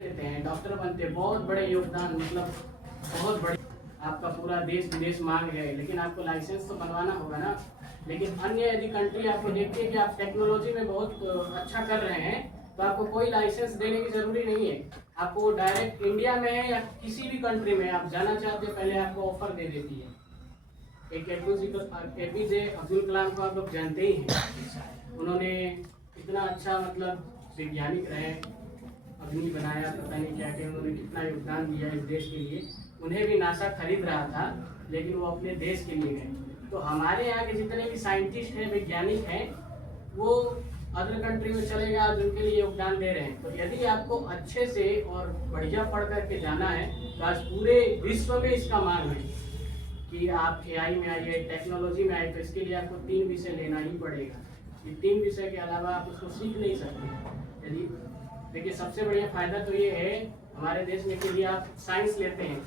देते हैं, डॉक्टर बनते हैं, बहुत बड़े योगदान, मतलब बहुत बड़े आपका पूरा देश विदेश मांग है, लेकिन आपको लाइसेंस तो बनवाना होगा ना। लेकिन अन्य यदि कंट्री आपको देखती है कि आप टेक्नोलॉजी में बहुत अच्छा कर रहे हैं, तो आपको कोई लाइसेंस देने की जरूरी नहीं है। आपको डायरेक्ट इंडिया में है या किसी भी कंट्री में आप जाना चाहते हैं, पहले आपको ऑफर दे देती है। एक एपीजे अब्दुल कलाम को आप लोग जानते ही हैं, उन्होंने इतना अच्छा मतलब वैज्ञानिक रहे, अग्नि बनाया, पता नहीं क्या क्या, उन्होंने कितना योगदान दिया इस देश के लिए। उन्हें भी नासा खरीद रहा था, लेकिन वो अपने देश के लिए गए। तो हमारे यहाँ के जितने भी साइंटिस्ट हैं, वैज्ञानिक हैं, वो अदर कंट्री में चले गए, आज उनके लिए योगदान दे रहे हैं। तो यदि आपको अच्छे से और बढ़िया पढ़ करके जाना है, तो आज पूरे विश्व में इसका मांग है कि आप एआई में आइए, टेक्नोलॉजी में आइए, तो इसके लिए आपको 3 विषय लेना ही पड़ेगा। ये 3 विषय के अलावा आप उसको सीख नहीं सकते। यदि देखिए, सबसे बढ़िया फायदा तो ये है हमारे देश में कि यदि आप साइंस लेते हैं,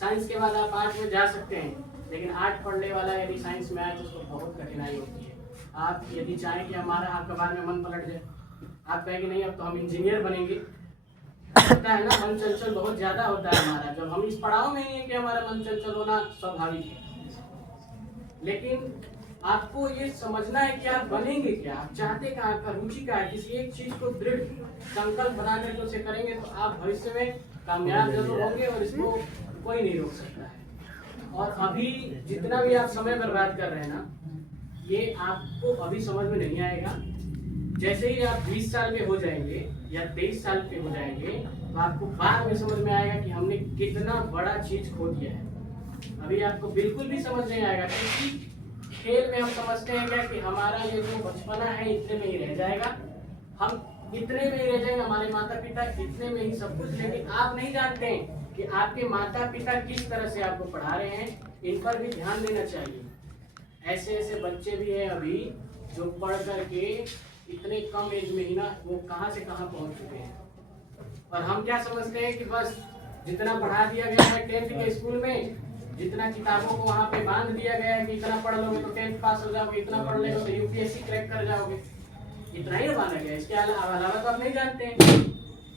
साइंस के बाद आप आर्ट में जा सकते हैं, लेकिन आर्ट पढ़ने वाला यदि साइंस में आए तो उसको बहुत कठिनाई होती है। आप यदि चाहें कि हमारा अखबार में मन पलट जाए, आप कहेंगे नहीं अब तो हम इंजीनियर बनेंगे, होता है ना, मन चंचल बहुत ज्यादा होता है हमारा। जब हम इस पड़ाव में ही है कि हमारा मन चंचल होना स्वाभाविक है, लेकिन आपको ये समझना है कि आप बनेंगे क्या, आप चाहते क्या, आपका रुचि क्या है। किसी एक चीज को दृढ़ संकल्प बना करके उसे करेंगे तो आप भविष्य में कामयाब जरूर होंगे, और इसको कोई नहीं रोक सकता है। और अभी जितना भी आप समय बर्बाद कर रहे हैं ना, ये आपको अभी समझ में नहीं आएगा। जैसे ही आप 20 साल के हो जाएंगे या 23 साल के हो जाएंगे, तो आपको बाद में समझ में आएगा कि हमने कितना बड़ा चीज खो दिया है। अभी आपको बिल्कुल भी समझ नहीं आएगा, क्योंकि खेल में हम समझते हैं क्या कि हमारा ये जो बचपना है इतने में ही रह जाएगा, हम इतने में ही रह जाएंगे, हमारे माता पिता इतने में ही सब कुछ। लेकिन आप नहीं जानते हैं कि आपके माता पिता किस तरह से आपको पढ़ा रहे हैं, इन पर भी ध्यान देना चाहिए। ऐसे ऐसे बच्चे भी हैं अभी जो पढ़ करके इतने कम एज में ही ना वो कहाँ से कहाँ पहुँच चुके हैं। और हम क्या समझते हैं कि बस जितना पढ़ा दिया गया है 10th के स्कूल में, जितना किताबों को वहाँ पे बांध दिया गया है कि इतना पढ़ लोगे तो 10th पास हो जाओगे, इतना पढ़ लेगे तो यूपीएससी क्रैक कर जाओगे, इतना ही बांधा गया, इसके अलावा तो आप नहीं जानते हैं।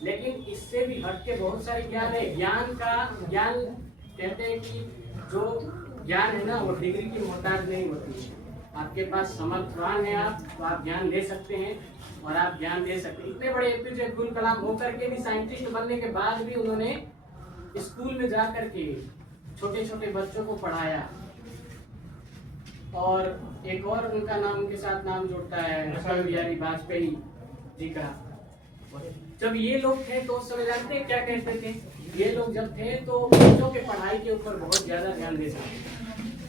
लेकिन इससे भी हट के बहुत सारे ज्ञान है। ज्ञान कहते हैं कि जो ज्ञान है ना, वो डिग्री की मोहताज नहीं होती है। आपके पास समर्थवान है आप, तो आप ज्ञान ले सकते हैं, और आप ज्ञान दे सकते हैं। इतने बड़े एपीजे अब्दुल कलाम होकर के भी, साइंटिस्ट बनने के बाद भी उन्होंने स्कूल में जा करके छोटे छोटे बच्चों को पढ़ाया। और एक और उनका नाम, उनके साथ नाम जुड़ता है अटल बिहारी वाजपेयी जी का। जब ये लोग थे तो उस समय जानते हैं क्या कहते थे, ये लोग जब थे तो बच्चों के पढ़ाई के ऊपर बहुत ज्यादा ध्यान देते थे।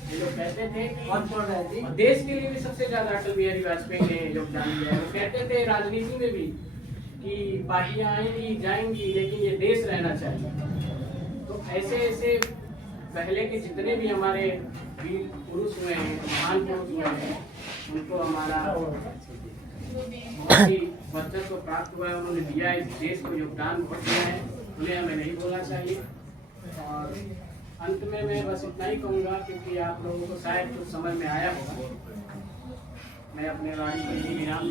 ये लोग कहते थे, और देश के लिए भी सबसे ज्यादा अटल बिहारी वाजपेयी ने योगदान दिया है। वो कहते थे राजनीति में भी कि पार्टियां आएंगी जाएंगी, लेकिन ये देश रहना चाहिए। तो ऐसे ऐसे पहले के जितने भी हमारे वीर पुरुष हुए हैं, महान पुरुष हुए हैं, उनको हमारा बहुत ही वर्चस्व प्राप्त हुआ है। उन्होंने दिया है, इस देश को योगदान बहुत दिया है, उन्हें हमें नहीं भूलना चाहिए। और अंत में मैं बस इतना ही कहूँगा, क्योंकि आप लोगों को शायद कुछ समझ में आया होगा। मैं अपने वाणी को यही विराम देता हूं।